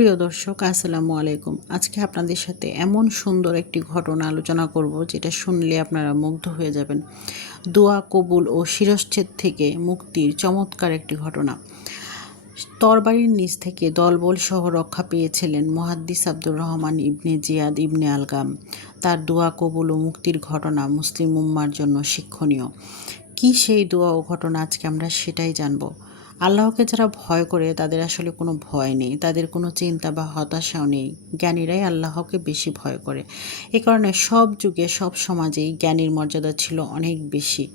প্রিয় দর্শক, আসসালামু আলাইকুম। আজকে আপনাদের সাথে এমন সুন্দর একটি ঘটনা আলোচনা করব যেটা শুনলে আপনারা মুগ্ধ হয়ে যাবেন। দোয়া কবুল ও শিরশ্ছেদ থেকে মুক্তির চমৎকার একটি ঘটনা। তরবারির নিচ থেকে দলবল সহ রক্ষা পেয়েছিলেন মুহাদ্দিস আব্দুর রহমান ইবনে জিয়াদ ইবনে আলগাম। তার দোয়া কবুল ও মুক্তির ঘটনা মুসলিম উম্মার জন্য শিক্ষণীয়। কি সেই দোয়া ও ঘটনা, আজকে আমরা সেটাই জানব। আল্লাহকে যারা ভয় করে তাদের আসলে কোনো ভয় নেই, তাদের কোনো চিন্তা বা হতাশাও নেই। জ্ঞানীরাই আল্লাহকে বেশি ভয় করে। এ কারণে সব যুগে সব সমাজেই জ্ঞানীর মর্যাদা ছিল অনেক বেশি।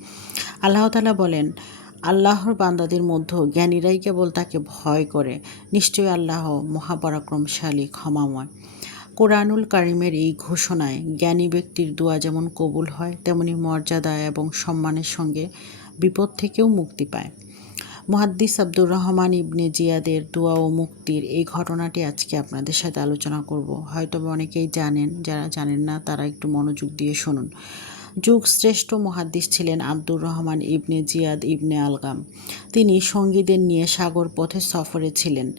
আল্লাহ তাআলা বলেন, আল্লাহর বান্দাদের মধ্যে জ্ঞানীরাই কেবল তাকে ভয় করে। নিশ্চয়ই আল্লাহ মহাপরাক্রমশালী, ক্ষমাময়। কোরআনুল কারিমের এই ঘোষণায় জ্ঞানী ব্যক্তির দোয়া যেমন কবুল হয়, তেমনি মর্যাদা এবং সম্মানের সঙ্গে বিপদ থেকেও মুক্তি পায়। মুহাদ্দিস আব্দুর রহমান ইবনে জিয়াদের দোয়া ও মুক্তির এই ঘটনাটি আজকে আপনাদের সাথে আলোচনা করব। হয়তো অনেকেই জানেন, যারা জানেন না তারা একটু মনোযোগ দিয়ে শুনুন। যুগশ্রেষ্ঠ মুহাদ্দিস ছিলেন আব্দুর রহমান ইবনে জিয়াদ ইবনে আলগাম। তিনি সঙ্গীদের নিয়ে সাগর পথে সফরে ছিলেন।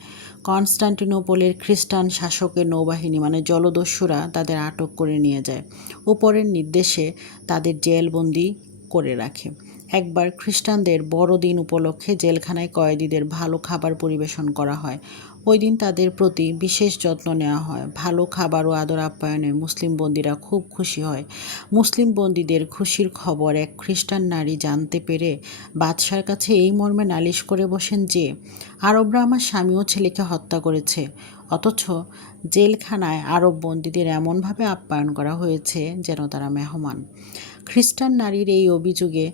কনস্টান্টিনোপলের খ্রিস্টান শাসকের নৌবাহিনী জলদস্যুরা তাদের আটক করে নিয়ে যায়। উপরের নির্দেশে তাদের জেলবন্দি করে রাখে। একবার খ্রিস্টানদের বড়দিন উপলক্ষে জেলখানায় কয়েদিদের ভালো খাবার পরিবেশন করা হয়। ওই দিন তাদের প্রতি বিশেষ যত্ন নেওয়া হয়। ভালো খাবার ও আদর আপ্যায়নে মুসলিম বন্দীরা খুব খুশি হয়। মুসলিম বন্দীদের খুশির খবর এক খ্রিস্টান নারী জানতে পেরে বাদশার কাছে এই মর্মে নালিশ করে বসেন যে, আরবরা আমার স্বামী ও ছেলেকে হত্যা করেছে, অথচ জেলখানায় আরব বন্দীদের এমনভাবে আপ্যায়ন করা হয়েছে যেন তারা মেহমান। খ্রিস্টান নারীর এই অভিযোগে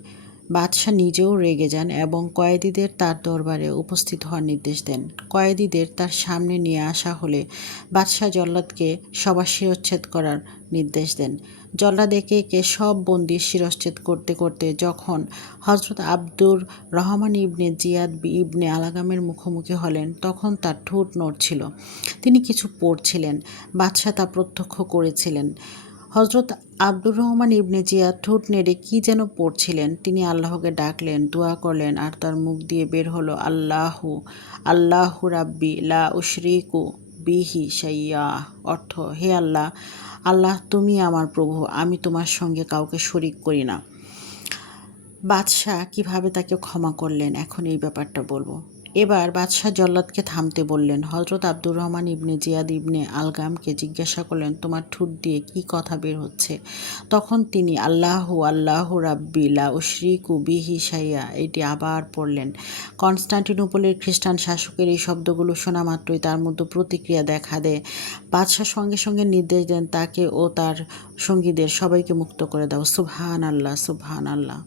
বাদশাহ নিজেও রেগে যান এবং কয়েদিদের তার দরবারে উপস্থিত হওয়ার নির্দেশ দেন। কয়েদিদের তার সামনে নিয়ে আসা হলে বাদশাহ জল্লাদকে সবার শিরশ্ছেদ করার নির্দেশ দেন। জল্লাদ একে একে সব বন্দির শিরশ্ছেদ করতে করতে যখন হযরত আব্দুর রহমান ইবনে জিয়াদ ইবনে আলগামের মুখোমুখি হলেন, তখন তার ঠোঁট নড়ছিল। তিনি কিছু পড়ছিলেন। বাদশাহ তা প্রত্যক্ষ করেছিলেন। হযরত আব্দুর রহমান ইবনে জিয়াদ ঠোঁট নেড়ে কি যেন পড়ছিলেন। তিনি আল্লাহকে ডাকলেন, দোয়া করলেন, আর তার মুখ দিয়ে বের হলো, আল্লাহু আল্লাহু রাব্বি লা উশরিকু বিহি শাইয়া। অর্থ, হে আল্লাহ, আল্লাহ তুমি আমার প্রভু, আমি তোমার সঙ্গে কাউকে শরিক করি না। বাদশাহ কিভাবে তাকে ক্ষমা করলেন, এখন এই ব্যাপারটা বলবো। এবার বাদশাহ জল্লাদকে থামতে বললেন। হযরত আব্দুর রহমান ইবনে জিয়াদ ইবনে আলগামকে জিজ্ঞাসা করলেন, তোমার ঠোঁট দিয়ে কি কথা বের হচ্ছে? তখন তিনি আল্লাহু আল্লাহু রাব্বি লা উশরিকু বিহি শাইয়া এটি আবার পড়লেন। কনস্টান্টিনোপলের খ্রিস্টান শাসকের এই শব্দগুলো শোনা মাত্রই তার মধ্যে প্রতিক্রিয়া দেখা দেয়। বাদশাহ সঙ্গে সঙ্গে নির্দেশ দেন, তাকে ও তার সঙ্গীদের সবাইকে মুক্ত করে দাও। সুবহান আল্লাহ, সুবহান আল্লাহ।